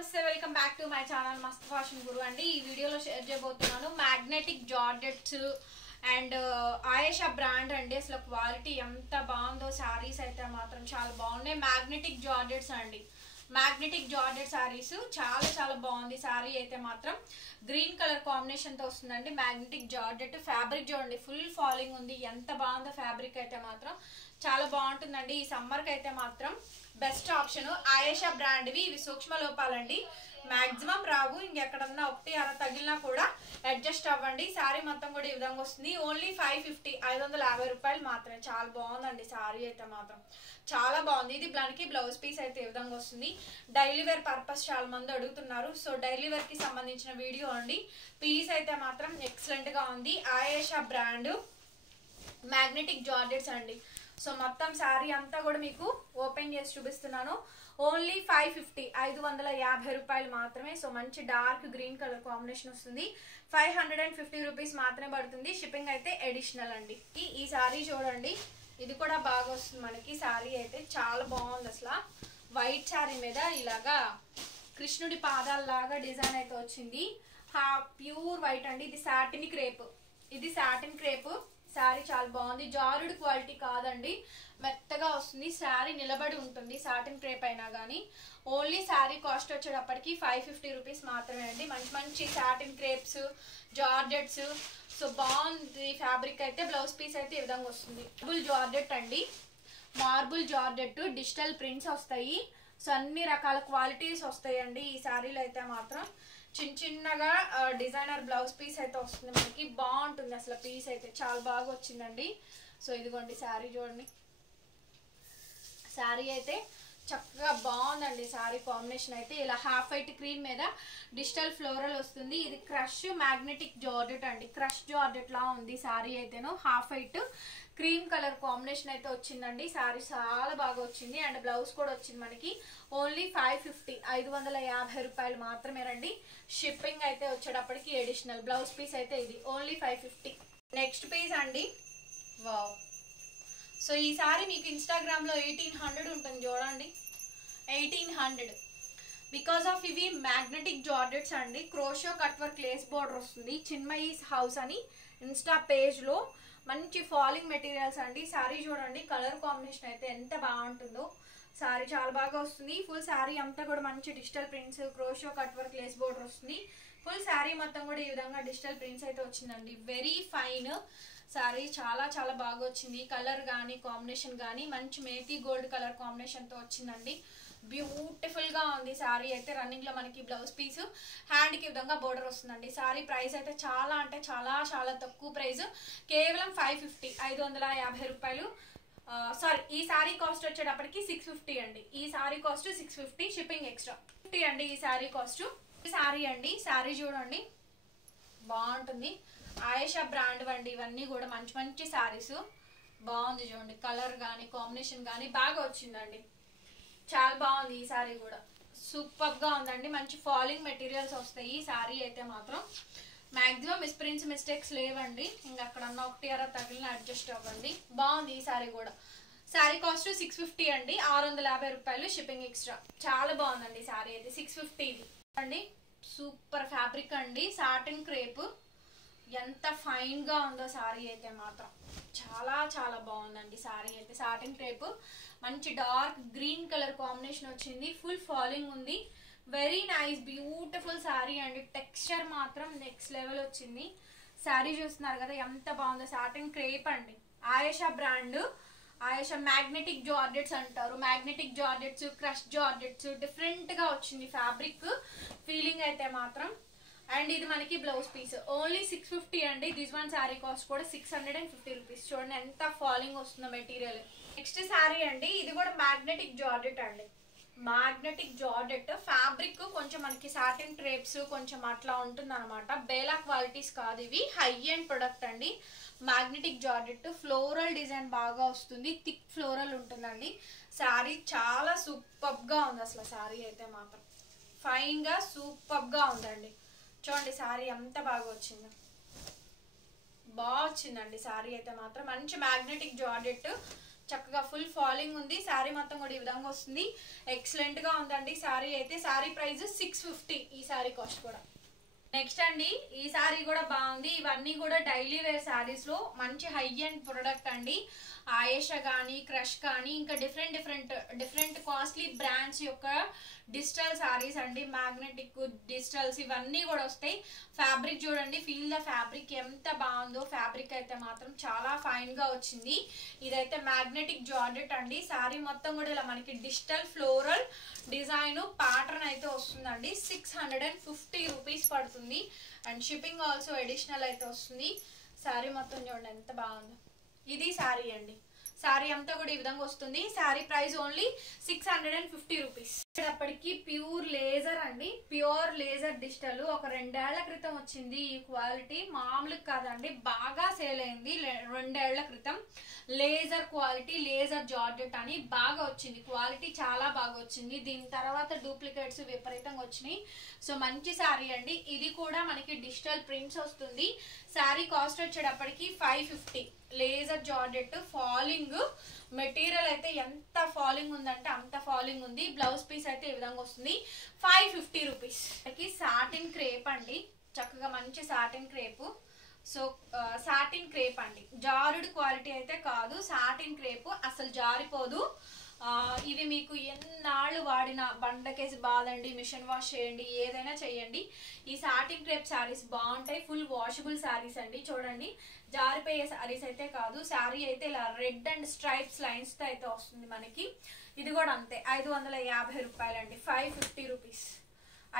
నమస్తే welcome back to my channel మస్త్ fashion గురు అండి. ఈ వీడియోలో షేర్ చేయబోతున్నాను magnetic georgettes and Ayesha brand అండి. అసలు క్వాలిటీ ఎంత బాగుందో, శారీస్ అయితే మాత్రం చాలా బాగున్నాయి. మ్యాగ్నెటిక్ జార్జెట్స్ అండి, మ్యాగ్నెటిక్ జార్జెట్ శారీస్ చాలా బాగుంది. శారీ అయితే మాత్రం గ్రీన్ కలర్ కాంబినేషన్ తో వస్తుందండి. మ్యాగ్నెటిక్ జార్జెట్ ఫ్యాబ్రిక్ చూడండి, ఫుల్ ఫాలింగ్ ఉంది. ఎంత బాగుందో ఫ్యాబ్రిక్ అయితే మాత్రం చాలా బాగుంటుందండి. ఈ సమ్మర్ కి అయితే మాత్రం బెస్ట్ ఆప్షన్ ఆయేషా బ్రాండ్వి. ఇవి సూక్ష్మ లోపాలండి, మాక్సిమం రావు. ఇంకెక్కడన్నా ఒకటి అర తగిలినా కూడా అడ్జస్ట్ అవ్వండి. శారీ మొత్తం కూడా ఈ విధంగా వస్తుంది. ఓన్లీ 550 550 రూపాయలు మాత్రమే. చాలా బాగుందండి శారీ అయితే మాత్రం చాలా బాగుంది. ఇది బ్లాంక్ బ్లౌజ్ పీస్ అయితే ఈ విధంగా వస్తుంది. డైలీ వేర్ పర్పస్ చాలా మంది అడుగుతున్నారు. సో డైలీ వేర్ కి సంబంధించిన వీడియో అండి. పీస్ అయితే మాత్రం ఎక్సలెంట్ గా ఉంది. ఆయేషా బ్రాండ్ మ్యాగ్నెటిక్ జార్జెట్స్ అండి. సో మొత్తం శారీ అంతా కూడా మీకు ఓపెన్ చేసి చూపిస్తున్నాను. ఓన్లీ 550 550 రూపాయలు మాత్రమే. సో మంచి డార్క్ గ్రీన్ కలర్ కాంబినేషన్ వస్తుంది. 550 రూపీస్ మాత్రమే పడుతుంది. షిప్పింగ్ అయితే అడిషనల్ అండి. ఈ శారీ చూడండి, ఇది కూడా బాగా వస్తుంది మనకి. శారీ అయితే చాలా బాగుంది. అసలు వైట్ శారీ మీద ఇలాగా కృష్ణుడి పాదాలలాగా డిజైన్ అయితే వచ్చింది. ప్యూర్ వైట్ అండి. ఇది సాటిన్ క్రేప్, ఇది సాటిన్ క్రేప్. శారీ చాలా బాగుంది. జారుడ్ క్వాలిటీ కాదండి, మెత్తగా వస్తుంది. శారీ నిలబడి ఉంటుంది సాటిన్ క్రేప్ అయినా కానీ. ఓన్లీ శారీ కాస్ట్ వచ్చేటప్పటికి 550 రూపీస్ మాత్రమే అండి. మంచి సాటిన్ క్రేప్స్, జార్జెట్స్. సో బాగుంది ఫ్యాబ్రిక్ అయితే. బ్లౌజ్ పీస్ అయితే ఈ విధంగా వస్తుంది. మార్బుల్ జార్జెట్ అండి, మార్బుల్ జార్జెట్ డిజిటల్ ప్రింట్స్ వస్తాయి. సో అన్ని రకాల క్వాలిటీస్ వస్తాయండి ఈ శారీలో అయితే మాత్రం. చిన్నగా డిజైనర్ బ్లౌజ్ పీస్ అయితే వస్తుంది మనకి. బాగుంటుంది అసలు పీస్ అయితే చాలా బాగా వచ్చిందండి. సో ఇదిగోండి శారీ చూడండి, శారీ అయితే చక్కగా బాగుందండి. శారీ కాంబినేషన్ అయితే ఇలా హాఫ్ వైట్ క్రీమ్ మీద డిజిటల్ ఫ్లోరల్ వస్తుంది. ఇది క్రష్ మ్యాగ్నెటిక్ జార్జెట్ అండి, క్రష్ జార్జెట్ లా ఉంది శారీ అయితేను. Half white cream colour combination అయితే వచ్చిందండి. శారీ చాలా బాగా వచ్చింది. అండ్ బ్లౌజ్ కూడా వచ్చింది మనకి. ఓన్లీ 550 550 రూపాయలు మాత్రమే రండి. షిప్పింగ్ అయితే వచ్చేటప్పటికి అడిషనల్. బ్లౌజ్ పీస్ అయితే ఇది ఓన్లీ 550. నెక్స్ట్ పీస్ అండి, వావ్. సో ఈ సారీ మీకు ఇన్స్టాగ్రామ్ లో 1800 ఉంటుంది చూడండి, 1800. బికాస్ ఆఫ్ ఇవి మ్యాగ్నెటిక్ జార్జెట్స్ అండి. Crochet cut work lace border వస్తుంది. చిన్మయి హౌస్ అని ఇన్స్టా పేజ్ లో మంచి ఫాలింగ్ మెటీరియల్స్ అండి. శారీ చూడండి, కలర్ కాంబినేషన్ అయితే ఎంత బాగుంటుందో. శారీ చాలా బాగా వస్తుంది. ఫుల్ శారీ అంతా కూడా మంచి digital prints, crochet cut work lace border వస్తుంది. ఫుల్ శారీ మొత్తం కూడా ఈ విధంగా డిజిటల్ ప్రింట్స్ అయితే వచ్చిందండి. వెరీ ఫైన్ శారీ, చాలా బాగా వచ్చింది. కలర్ కానీ కాంబినేషన్ కానీ మంచి మేతి గోల్డ్ కలర్ కాంబినేషన్ తో వచ్చిందండి. బ్యూటిఫుల్ గా ఉంది శారీ అయితే. రన్నింగ్ లో మనకి బ్లౌజ్ పీస్, హ్యాండ్ కి విధంగా బోర్డర్ వస్తుందండి. శారీ ప్రైస్ అయితే చాలా అంటే చాలా తక్కువ ప్రైస్, కేవలం 550 550 రూపాయలు. సారీ, ఈ శారీ కాస్ట్ వచ్చేటప్పటికి 650 అండి. ఈ శారీ కాస్ట్ 650, షిప్పింగ్ ఎక్స్ట్రా 50 అండి ఈ శారీ కాస్ట్. ఈ శారీ అండి, శారీ చూడండి బాగుంటుంది. ఆయేషా బ్రాండ్ అండి. ఇవన్నీ కూడా మంచి శారీస్. బాగుంది చూడండి, కలర్ కానీ కాంబినేషన్ కానీ బాగా వచ్చిందండి. చాలా బాగుంది ఈ శారీ కూడా, సూపర్ గా ఉందండి. మంచి ఫాలింగ్ మెటీరియల్స్ వస్తాయి ఈ శారీ అయితే మాత్రం. మాక్సిమం మిస్ప్రింట్స్ మిస్టేక్స్ లేవండి. ఇంకా అక్కడన్నా ఒకటి అర తగిలిన అడ్జస్ట్ అవ్వండి. బాగుంది ఈ శారీ కూడా. శారీ కాస్ట్ 650 అండి, 650 రూపాయలు, షిప్పింగ్ ఎక్స్ట్రా. చాలా బాగుందండి శారీ అయితే. 650 అండి. సూపర్ ఫ్యాబ్రిక్ అండి, సాటిన్ క్రేప్. ఎంత ఫైన్ గా ఉందో శారీ అయితే మాత్రం. చాలా బాగుందండి శారీ అయితే. సాటిన్ క్రేప్, మంచి డార్క్ గ్రీన్ కలర్ కాంబినేషన్ వచ్చింది. ఫుల్ ఫాలింగ్ ఉంది. వెరీ నైస్ బ్యూటిఫుల్ శారీ అండి. టెక్స్చర్ మాత్రం నెక్స్ట్ లెవెల్ వచ్చింది. శారీ చూస్తున్నారు కదా ఎంత బాగుందో. సాటిన్ క్రేప్ అండి, Ayesha brand. Ayesha magnetic georgettes అంటారు. Magnetic georgettes, crush georgettes, different గా వచ్చింది ఫ్యాబ్రిక్ ఫీలింగ్ అయితే మాత్రం. అండ్ ఇది మనకి బ్లౌజ్ పీస్ ఓన్లీ 650 అండి. దిస్ వన్ శారీ కాస్ట్ కూడా 650 రూపీస్. చూడండి ఎంత ఫాలింగ్ వస్తుందో మెటీరియల్. నెక్స్ట్ శారీ అండి, ఇది కూడా మ్యాగ్నెటిక్ జార్జెట్ అండి. మ్యాగ్నెటిక్ జార్జెట్ ఫ్యాబ్రిక్ కొంచెం మనకి సాటిన్ ట్రేప్స్ కొంచెం అట్లా ఉంటుంది అనమాట. బేలా క్వాలిటీస్ కాదు ఇవి, హై ఎండ్ ప్రొడక్ట్ అండి. మ్యాగ్నెటిక్ జార్జెట్ ఫ్లోరల్ డిజైన్ బాగా వస్తుంది. థిక్ ఫ్లోరల్ ఉంటుందండి. శారీ చాలా సూపర్ గా ఉంది అసలు. శారీ అయితే మాత్రం ఫైన్ గా సూపర్ గా ఉందండి. చూడండి శారీ ఎంత బాగా వచ్చిందో, బాగా వచ్చిందండి శారీ అయితే మాత్రం. మంచి మ్యాగ్నెటిక్ జార్జెట్, చక్కగా ఫుల్ ఫాలింగ్ ఉంది. శారీ మొత్తం కూడా ఈ విధంగా వస్తుంది. ఎక్సలెంట్ గా ఉందండి శారీ అయితే. శారీ ప్రైస్ 650 ఈ శారీ కాస్ట్ కూడా. నెక్స్ట్ అండి ఈ శారీ కూడా బాగుంది. ఇవన్నీ కూడా డైలీ వేర్ శారీస్ లో మంచి హై ఎండ్ ప్రొడక్ట్ అండి. ఆయేషా కానీ క్రష్ కానీ ఇంకా డిఫరెంట్ కాస్ట్లీ బ్రాండ్స్ యొక్క డిజిటల్ శారీస్ అండి. మ్యాగ్నెటిక్ డిజిటల్స్ ఇవన్నీ కూడా వస్తాయి. ఫ్యాబ్రిక్ చూడండి, ఫీల్ ద ఫ్యాబ్రిక్ ఎంత బాగుందో. ఫ్యాబ్రిక్ అయితే మాత్రం చాలా ఫైన్ గా వచ్చింది. ఇదైతే మ్యాగ్నెటిక్ జార్జెట్ అండి. శారీ మొత్తం కూడా ఇలా మనకి డిజిటల్ ఫ్లోరల్ డిజైన్ ప్యాటర్న్ అయితే వస్తుందండి. 650 రూపీస్ పడుతుంది. అండ్ షిప్పింగ్ ఆల్సో అడిషనల్ అయితే వస్తుంది. శారీ మొత్తం చూడండి ఎంత బాగుందో. ఇది శారీ అండి. శారీ అంతా కూడా ఈ విధంగా వస్తుంది. Sari price only 650 rupees. అప్పటికి ప్యూర్ లేజర్ అండి. ప్యూర్ లేజర్ డిజిటల్ ఒక 2 ఏళ్ల క్రితం వచ్చింది. ఈ క్వాలిటీ మామూలుగా కాదండి, బాగా సేల్ అయింది 2 ఏళ్ల క్రితం. లేజర్ క్వాలిటీ, లేజర్ జార్జెట్ అని బాగా వచ్చింది. క్వాలిటీ చాలా బాగా వచ్చింది. దీని తర్వాత డూప్లికేట్స్ విపరీతంగా వచ్చినాయి. సో మంచి శారీ అండి. ఇది కూడా మనకి డిజిటల్ ప్రింట్స్ వస్తుంది. శారీ కాస్ట్ వచ్చేటప్పటికి 550. లేజర్ జార్జెట్ ఫాలింగ్ మెటీరియల్ అయితే ఎంత ఫాలింగ్ ఉందంటే అంత ఫాలింగ్ ఉంది. బ్లౌజ్ పీస్ అయితే ఈ విధంగా వస్తుంది. 550 రూపీస్. సాటిన్ క్రేప్ అండి. చక్కగా మంచి satin crepe. So satin crepe అండి. జారుడు క్వాలిటీ అయితే కాదు, సాటిన్ క్రేప్ అసలు జారిపోదు. ఇవి మీకు ఎన్నాళ్ళు వాడిన బండకేసి బాదండి, మిషన్ వాష్ చేయండి, ఏదైనా చేయండి. ఈ సాటిన్ క్రేప్ శారీస్ బాగుంటాయి. ఫుల్ వాషబుల్ శారీస్ అండి. చూడండి, జారిపోయే శారీస్ అయితే కాదు. శారీ అయితే ఇలా రెడ్ అండ్ స్ట్రైప్స్ లైన్స్ తో అయితే వస్తుంది మనకి. ఇది కూడా అంతే 550 రూపాయలండి. 550 రూపీస్.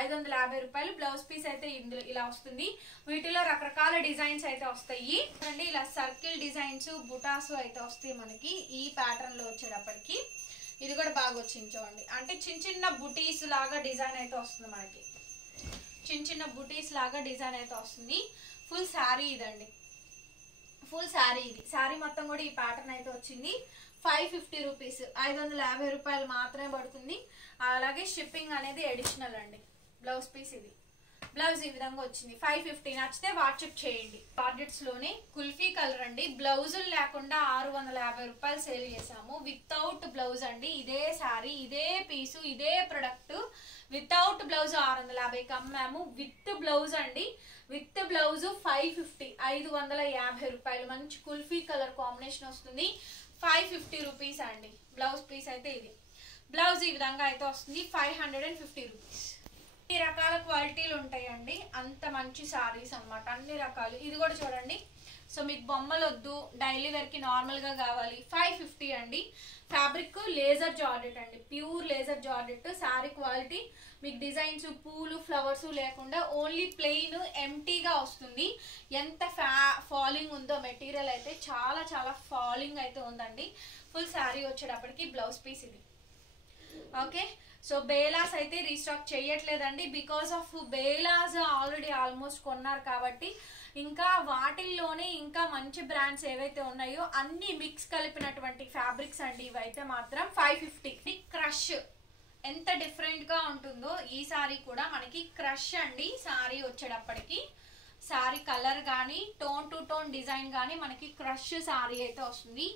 550 రూపాయలు. బ్లౌజ్ పీస్ అయితే ఇందులో ఇలా వస్తుంది. వీటిలో రకరకాల డిజైన్స్ అయితే వస్తాయి అండి. ఇలా సర్కిల్ డిజైన్స్, బుటాస్ అయితే వస్తాయి మనకి ఈ ప్యాటర్న్ లో వచ్చేటప్పటికి. ఇది కూడా బాగా వచ్చింది చూడండి. అంటే చిన్న బుటీస్ లాగా డిజైన్ అయితే వస్తుంది మనకి. చిన్న బుటీస్ లాగా డిజైన్ అయితే వస్తుంది. ఫుల్ శారీ ఇదండి. ఫుల్ శారీ ఇది. శారీ మొత్తం కూడా ఈ ప్యాటర్న్ అయితే వచ్చింది. 550 రూపీస్. 550 రూపాయలు మాత్రమే పడుతుంది. అలాగే షిప్పింగ్ అనేది అడిషనల్ అండి. బ్లౌజ్ పీస్ ఇది. బ్లౌజ్ ఈ విధంగా వచ్చింది. 550. నచ్చితే వాట్సాప్ చేయండి. జార్జెట్స్ లోనే కుల్ఫీ కలర్ అండి. బ్లౌజులు లేకుండా 650 రూపాయలు సేల్ చేసాము. వితౌట్ బ్లౌజ్ అండి. ఇదే శారీ, ఇదే పీసు, ఇదే ప్రొడక్ట్ వితౌట్ బ్లౌజ్ 650కి అమ్మాము. విత్ బ్లౌజ్ అండి. With blouse 550. 550 రూపాయలు. మంచి కుల్ఫీ కలర్ కాంబినేషన్ వస్తుంది. 550 రూపీస్ అండి. బ్లౌజ్ పీస్ అయితే ఇది. బ్లౌజ్ ఈ విధంగా అయితే వస్తుంది. 550 రూపీస్. అన్ని రకాల క్వాలిటీలు ఉంటాయండి. అంత మంచి సారీస్ అన్నమాట, అన్ని రకాలు. ఇది కూడా చూడండి. సో మీకు బొమ్మలు వద్దు, డైలీ వేర్ కి నార్మల్ గా కావాలి, 550 అండి. ఫ్యాబ్రిక్ లేజర్ జార్జెట్ అండి. Pure laser georgette. Sari quality మీకు డిజైన్స్, పూలు, ఫ్లవర్స్ లేకుండా ఓన్లీ ప్లెయిన్ ఎంటీగా వస్తుంది. ఎంత ఫాలింగ్ ఉందో మెటీరియల్ అయితే చాలా చాలా ఫాలింగ్ అయితే ఉందండి. ఫుల్ శారీ వచ్చేటప్పటికి బ్లౌజ్ పీస్ ఇది. ఓకే, సో బేలాస్ అయితే రీస్టాక్ చేయట్లేదండి. బికాస్ ఆఫ్ బేలాస్ ఆల్రెడీ ఆల్మోస్ట్ కొన్నారు కాబట్టి ఇంకా వాటిల్లోనే ఇంకా మంచి బ్రాండ్స్ ఏవైతే ఉన్నాయో అన్ని మిక్స్ కలిపినటువంటి ఫ్యాబ్రిక్స్ అండి ఇవైతే మాత్రం 550. క్రష్ ఎంత డిఫరెంట్ గా ఉంటుందో ఈ సారీ కూడా మనకి క్రష్ అండి. సారీ వచ్చేటప్పటికి సారీ కలర్ కానీ టోన్ టు టోన్ డిజైన్ కానీ మనకి క్రష్ సారీ అయితే వస్తుంది.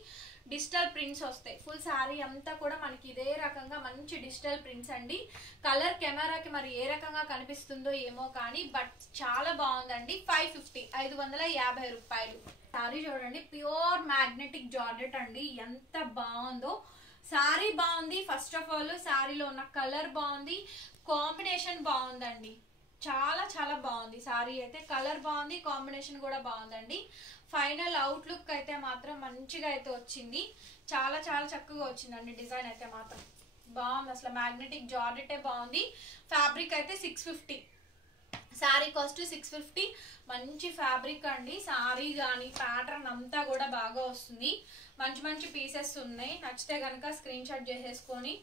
డిజిటల్ ప్రింట్స్ వస్తాయి. ఫుల్ శారీ అంతా కూడా మనకి ఇదే రకంగా మంచి డిజిటల్ ప్రింట్స్ అండి. కలర్ కెమెరాకి మరి ఏ రకంగా కనిపిస్తుందో ఏమో కానీ బట్ చాలా బాగుందండి. 550. 550 రూపాయలు. శారీ చూడండి, ప్యూర్ మ్యాగ్నెటిక్ జార్జెట్ అండి. ఎంత బాగుందో శారీ. బాగుంది. ఫస్ట్ ఆఫ్ ఆల్ శారీలో ఉన్న కలర్ బాగుంది, కాంబినేషన్ బాగుందండి. చాలా చాలా బాగుంది శారీ అయితే. కలర్ బాగుంది, కాంబినేషన్ కూడా బాగుందండి. ఫైనల్ అవుట్ లుక్ అయితే మాత్రం మంచిగా అయితే వచ్చింది. చాలా చాలా చక్కగా వచ్చిందండి. డిజైన్ అయితే మాత్రం బాగుంది. అసలు మ్యాగ్నెటిక్ జార్జెటే బాగుంది. ఫ్యాబ్రిక్ అయితే 650. శారీ కాస్ట్ 650. మంచి ఫ్యాబ్రిక్ అండి. శారీ కానీ ప్యాటర్న్ అంతా కూడా బాగా వస్తుంది. మంచి మంచి పీసెస్ ఉన్నాయి. నచ్చితే కనుక స్క్రీన్ షాట్ చేసేసుకొని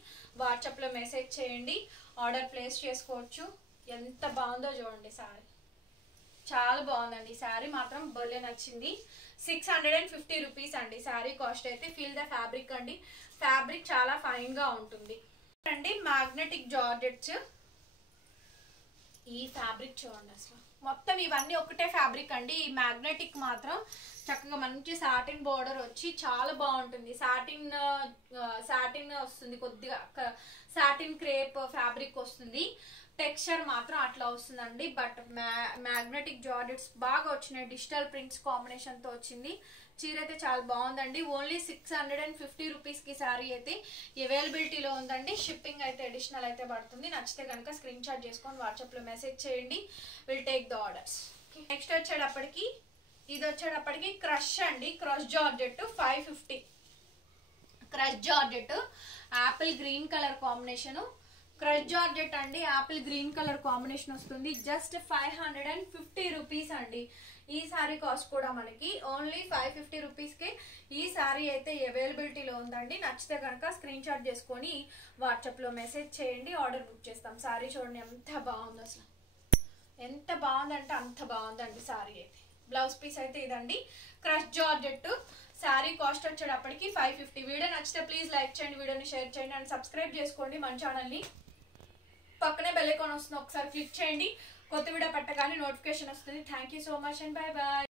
వాట్సాప్లో మెసేజ్ చేయండి. ఆర్డర్ ప్లేస్ చేసుకోవచ్చు. ఎంత బాగుందో చూడండి శారీ. చాలా బాగుందండి. శారీ మాత్రం భలే నచ్చింది. 650 రూపీస్ అండి శారీ కాస్ట్ అయితే. ఫీల్ ద ఫ్యాబ్రిక్ అండి. ఫ్యాబ్రిక్ చాలా ఫైన్ గా ఉంటుంది అండి. మ్యాగ్నెటిక్ జార్జెట్స్ ఈ ఫ్యాబ్రిక్ చూడండి, అసలు మొత్తం ఇవన్నీ ఒకటే ఫ్యాబ్రిక్ అండి. ఈ మ్యాగ్నెటిక్ మాత్రం చక్కగా మంచి సాటిన్ బోర్డర్ వచ్చి చాలా బాగుంటుంది. సాటిన్ వస్తుంది, కొద్దిగా సాటిన్ క్రేప్ ఫ్యాబ్రిక్ వస్తుంది. టెక్స్చర్ మాత్రం అట్లా వస్తుందండి. బట్ మ్యాగ్నెటిక్ జార్జెట్స్ బాగా వచ్చినాయి. డిజిటల్ ప్రింట్స్ కాంబినేషన్ తో వచ్చింది. చీర అయితే చాలా బాగుందండి. ఓన్లీ 650 రూపీస్కి శారీ అయితే అవైలబిలిటీలో ఉందండి. షిప్పింగ్ అయితే అడిషనల్ అయితే పడుతుంది. నచ్చితే కనుక స్క్రీన్ షాట్ చేసుకొని వాట్సాప్లో మెసేజ్ చేయండి. Will take the orders. Next వచ్చేటప్పటికి ఇది వచ్చేటప్పటికి క్రష్ అండి. Crush georgette 550. Crush georgette Apple green colour combination. Crush georgette అండి, యాపిల్ గ్రీన్ కలర్ కాంబినేషన్ వస్తుంది. జస్ట్ 550 రూపీస్ అండి. ఈ సారీ కాస్ట్ కూడా మనకి ఓన్లీ 550 రూపీస్కి ఈ సారీ అయితే అవైలబిలిటీలో ఉందండి. నచ్చితే కనుక స్క్రీన్ షాట్ చేసుకొని వాట్సాప్లో మెసేజ్ చేయండి, ఆర్డర్ బుక్ చేస్తాం. సారీ చూడండి ఎంత బాగుందో, అసలు ఎంత బాగుందంటే అంత బాగుందండి సారీ అయితే. బ్లౌజ్ పీస్ అయితే ఇదండి. క్రష్ జార్జెట్ శారీ కాస్ట్ వచ్చేటప్పటికి 550. వీడియో నచ్చితే ప్లీజ్ లైక్ చేయండి, వీడియోని షేర్ చేయండి అండ్ సబ్స్క్రైబ్ చేసుకోండి మన ఛానల్ని. పక్కనే బెల్ ఐకాన్ వస్తుంది, ఒకసారి క్లిక్ చేయండి. కొత్త వీడియో పెట్టగానే నోటిఫికేషన్ వస్తుంది. Thank you so much and bye bye.